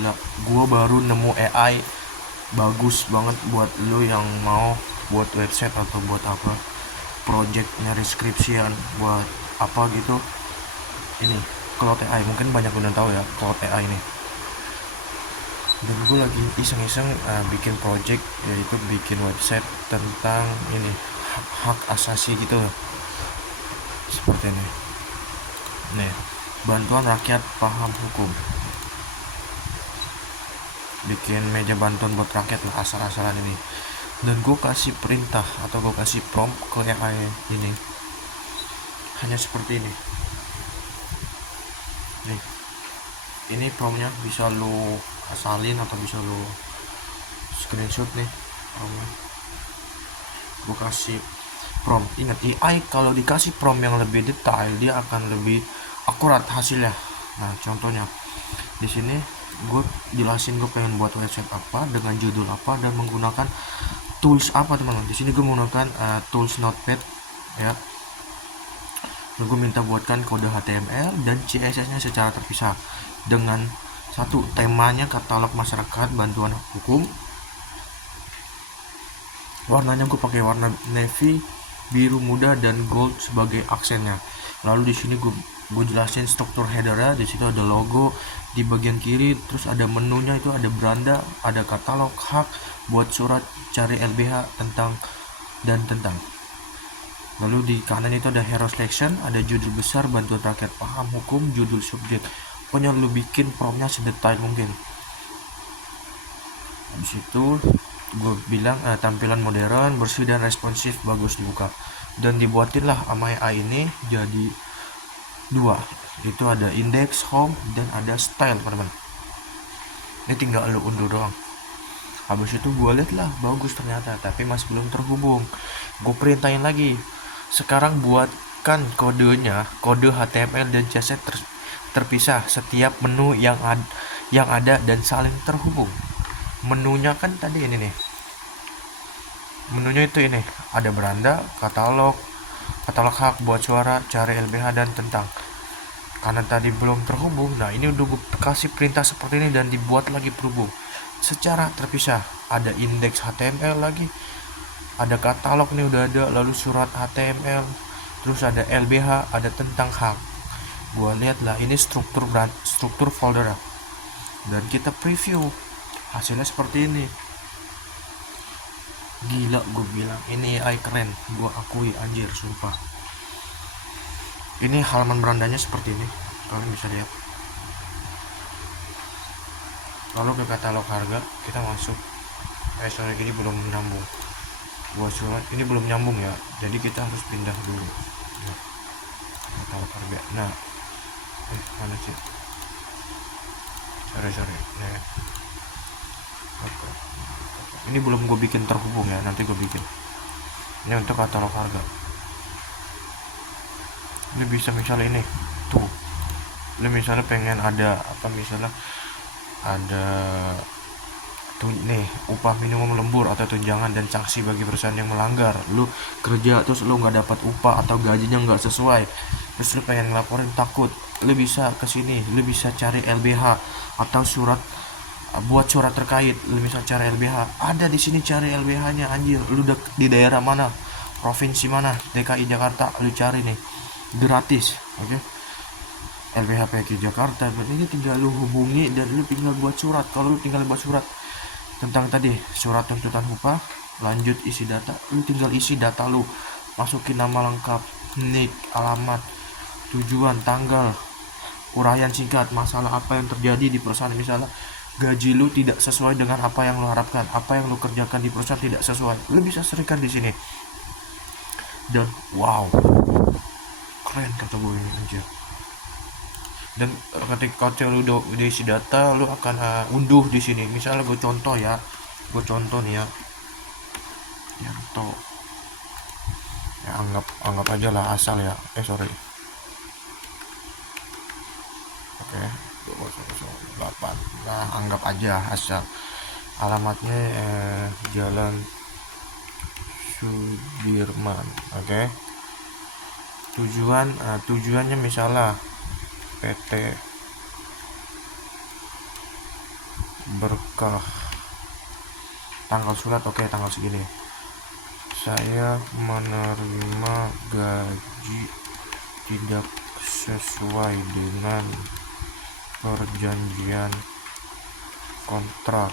gila, gua baru nemu AI bagus banget buat lu yang mau buat website atau buat apa, project nyari skripsian, buat apa gitu. Ini Claude AI, mungkin banyak udah tahu ya Claude AI ini. Dan gue lagi iseng-iseng bikin project, yaitu bikin website tentang ini hak asasi gitu, seperti ini nih, bantuan rakyat paham hukum. Bikin meja bantuan buat rakyat lah, asal-asalan ini. Dan gue kasih perintah atau gue kasih prompt ke AI ini hanya seperti ini nih. Ini promptnya bisa lu asalin atau bisa lu screenshot nih promptnya. Gue kasih prompt, ingat AI kalau dikasih prompt yang lebih detail dia akan lebih akurat hasilnya. Nah contohnya di sini gue jelasin gue pengen buat website apa dengan judul apa dan menggunakan tools apa teman-teman. Di sini gue menggunakan tools Notepad ya. Gue minta buatkan kode HTML dan CSS-nya secara terpisah dengan satu temanya katalog masyarakat bantuan hukum. Warnanya gue pakai warna navy, biru muda dan gold sebagai aksennya. Lalu di sini gue jelasin struktur header-nya. Di situ ada logo di bagian kiri, terus ada menunya itu ada beranda, ada katalog hak, buat surat, cari LBH tentang dan tentang. Lalu di kanan itu ada hero selection, ada judul besar bantuan rakyat paham hukum, judul subjek. Pokoknya lu bikin promptnya sedetail mungkin. Habis itu gue bilang tampilan modern, bersih dan responsif, bagus dibuka. Dan dibuatin lah sama AI ini jadi dua. Itu ada index, home, dan ada style teman-teman. Ini tinggal lu unduh doang. Habis itu gue liat lah bagus ternyata, tapi masih belum terhubung. Gue perintahin lagi. Sekarang buatkan kodenya, kode HTML dan CSS terpisah setiap menu yang ada dan saling terhubung. Menunya kan tadi ini nih. Menunya itu ini, ada beranda, katalog hak, buat suara, cari LBH dan tentang. Karena tadi belum terhubung, nah ini udah gue kasih perintah seperti ini dan dibuat lagi terhubung secara terpisah. Ada indeks HTML lagi, ada katalog nih udah ada, lalu surat HTML, terus ada LBH, ada tentang hak. Gua lihat lah ini struktur folder dan kita preview hasilnya seperti ini. Gila, gue bilang ini AI keren, gue akui anjir sumpah. Ini halaman berandanya seperti ini, kalian bisa lihat. Lalu ke katalog harga kita masuk. Sorry, ini belum nyambung. Buat surat ini belum nyambung ya, jadi kita harus pindah dulu ya. Katalog harga, nah mana sih, sorry nah, ini belum gue bikin terhubung ya, nanti gue bikin. Ini untuk katalog harga. Ini bisa misalnya ini tuh, lu misalnya pengen ada apa, misalnya ada tuh nih upah minimum lembur atau tunjangan dan sanksi bagi perusahaan yang melanggar. Lu kerja terus lu nggak dapat upah atau gajinya nggak sesuai, terus lu pengen ngelaporin takut, lu bisa kesini, lu bisa cari LBH atau surat, buat surat terkait. Lu bisa cari LBH, ada di sini cari LBH-nya anjir. Lu udah di daerah mana, provinsi mana, DKI Jakarta, lu cari nih gratis, oke? LBH PK Jakarta, ini tinggal lu hubungi dan lu tinggal buat surat. Kalau lu tinggal buat surat tentang tadi surat tuntutan upah, lanjut isi data, lu tinggal isi data lu, masukin nama lengkap, nik, alamat, tujuan, tanggal, uraian singkat masalah apa yang terjadi di perusahaan. Misalnya gaji lu tidak sesuai dengan apa yang lu harapkan, apa yang lu kerjakan di perusahaan tidak sesuai, lu bisa serikan di sini. Dan wow, keren kata gue ini anjir. Dan ketika lu udah isi data, lu akan unduh di sini. Misalnya gue contoh nih ya, atau ya anggap aja lah asal ya, sorry, oke, 2008. Nah anggap aja asal, alamatnya Jalan Sudirman, oke. Tujuannya misalnya PT berkah. Tanggal surat, oke, tanggal segini. Saya menerima gaji tidak sesuai dengan perjanjian kontrak.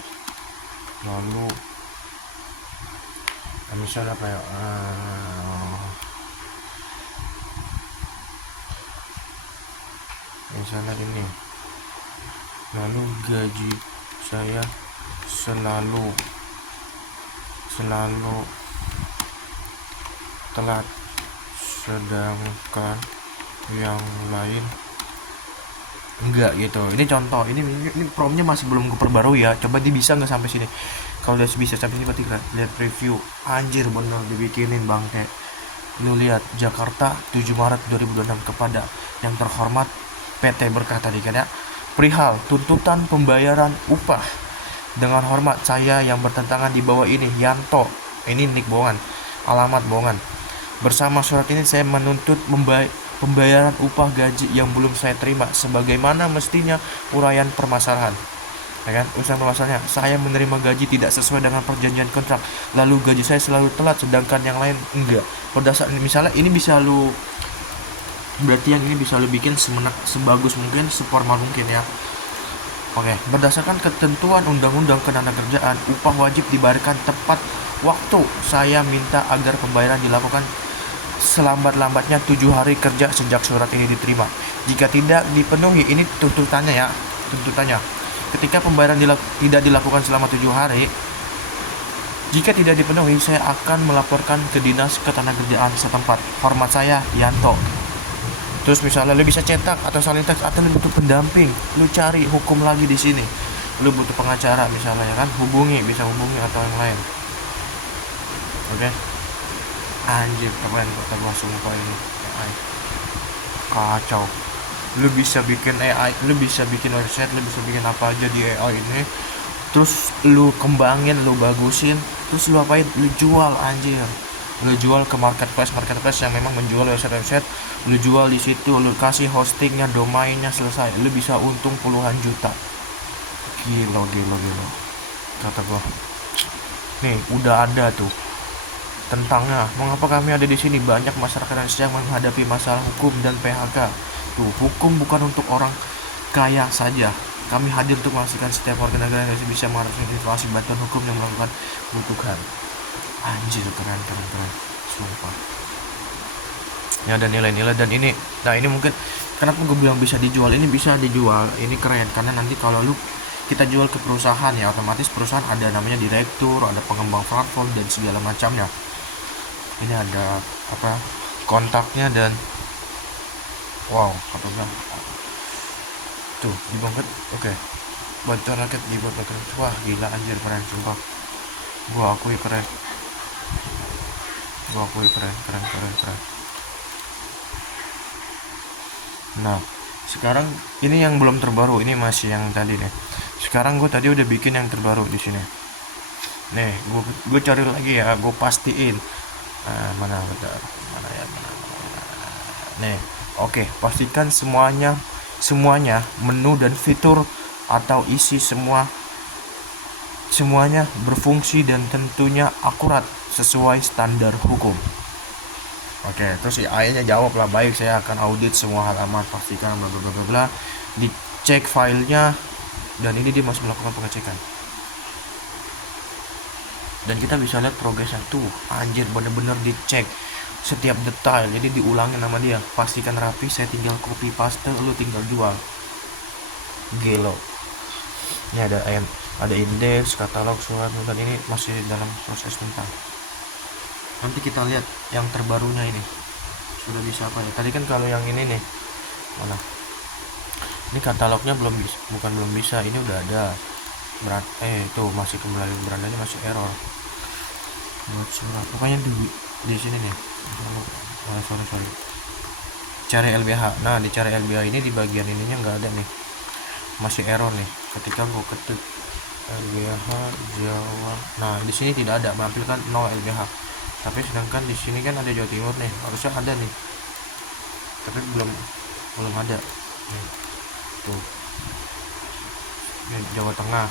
Lalu misalnya apa ya, misalnya ini, lalu gaji saya selalu telat, sedangkan yang lain enggak gitu. Ini contoh, ini promnya masih belum keperbarui ya, coba dia bisa nggak sampai sini. Kalau udah bisa sampai sini berarti lihat review, anjir bener dibikinin bangke. Lu lihat, Jakarta 7 Maret 2026 kepada yang terhormat PT Berkah tadi kan ya, perihal tuntutan pembayaran upah. Dengan hormat, saya yang bertentangan di bawah ini, Yanto, ini nik bohongan, alamat bohongan. Bersama surat ini saya menuntut pembayaran upah gaji yang belum saya terima sebagaimana mestinya uraian permasalahan. Ya kan? Urusan permasalahannya, saya menerima gaji tidak sesuai dengan perjanjian kontrak. Lalu gaji saya selalu telat sedangkan yang lain enggak. Berdasarkan misalnya ini bisa lu, berarti yang ini bisa lu bikin sebagus mungkin, seformal mungkin ya. Oke, berdasarkan ketentuan Undang-Undang Ketenagakerjaan, upah wajib dibayarkan tepat waktu. Saya minta agar pembayaran dilakukan selambat-lambatnya 7 hari kerja sejak surat ini diterima. Jika tidak dipenuhi, ini tuntutannya ya, tuntutannya. Ketika pembayaran tidak dilakukan selama 7 hari, jika tidak dipenuhi, saya akan melaporkan ke Dinas Ketenagakerjaan setempat. Hormat saya, Yanto. Terus misalnya lu bisa cetak atau salin teks, atau lu butuh pendamping, lu cari hukum lagi di sini. Lu butuh pengacara misalnya ya kan, bisa hubungi atau yang lain. Oke. Anjir, keren kata gua, sumpah ini AI kacau. Lu bisa bikin AI, lu bisa bikin website, lu bisa bikin apa aja di AI ini. Terus lu kembangin, lu bagusin, terus lu apain? Lu jual, anjir. Lu jual ke marketplace yang memang menjual website. Lu jual di situ, lu kasih hostingnya, domainnya, selesai. Lu bisa untung puluhan juta. Gila. Kata gua. Nih, udah ada tuh tentangnya. Mengapa kami ada di sini? Banyak masyarakat Indonesia yang menghadapi masalah hukum dan PHK. Tuh, hukum bukan untuk orang kaya saja. Kami hadir untuk memastikan setiap warga negara Indonesia bisa mengakses informasi bantuan hukum yang melakukan butuhan. Anjir, keren. Sumpah. Ya, ada nilai-nilai dan ini. Nah, ini mungkin kenapa gue bilang bisa dijual. Ini bisa dijual. Ini keren karena nanti kalau kita jual ke perusahaan ya, otomatis perusahaan ada namanya direktur, ada pengembang platform dan segala macamnya. Ini ada apa, kontaknya, dan wow, apa bilang tuh dibongkar. Oke, bantuan rakyat dibuat rakyat. Wah, gila, anjir, keren sumpah. Gua akui keren. Nah, sekarang ini yang belum terbaru, ini masih yang tadi nih. Sekarang gue tadi udah bikin yang terbaru di sini. Nih, gue cari lagi ya, gue pastiin. Mana ya. Nih, oke, pastikan semuanya menu dan fitur atau isi semuanya berfungsi dan tentunya akurat sesuai standar hukum. Oke, terus si AI-nya jawab lah, baik, saya akan audit semua halaman, pastikan bla bla bla bla, dicek filenya, dan ini dia masih melakukan pengecekan. Dan kita bisa lihat progresnya tuh, anjir, bener-bener dicek setiap detail, jadi diulangin sama dia, pastikan rapi, saya tinggal copy paste, lu tinggal jual. Gelo. Ini ada indeks, katalog, surat, dan ini masih dalam proses tentang. Nanti kita lihat yang terbarunya ini sudah bisa apa ya. Tadi kan kalau yang ini nih, mana? Ini katalognya belum bisa, ini udah ada. Itu masih kembali berandanya masih error. Buat surat. Pokoknya di sini nih. Sorry. Cari LBH. Nah, di cari LBH ini di bagian ininya nggak ada nih. Masih error nih. Ketika gue ketik LBH Jawa. Nah, di sini tidak ada, menampilkan 0 LBH. Tapi sedangkan di sini kan ada Jawa Timur nih, harusnya ada nih, tapi belum ada nih. Tuh, ini Jawa Tengah,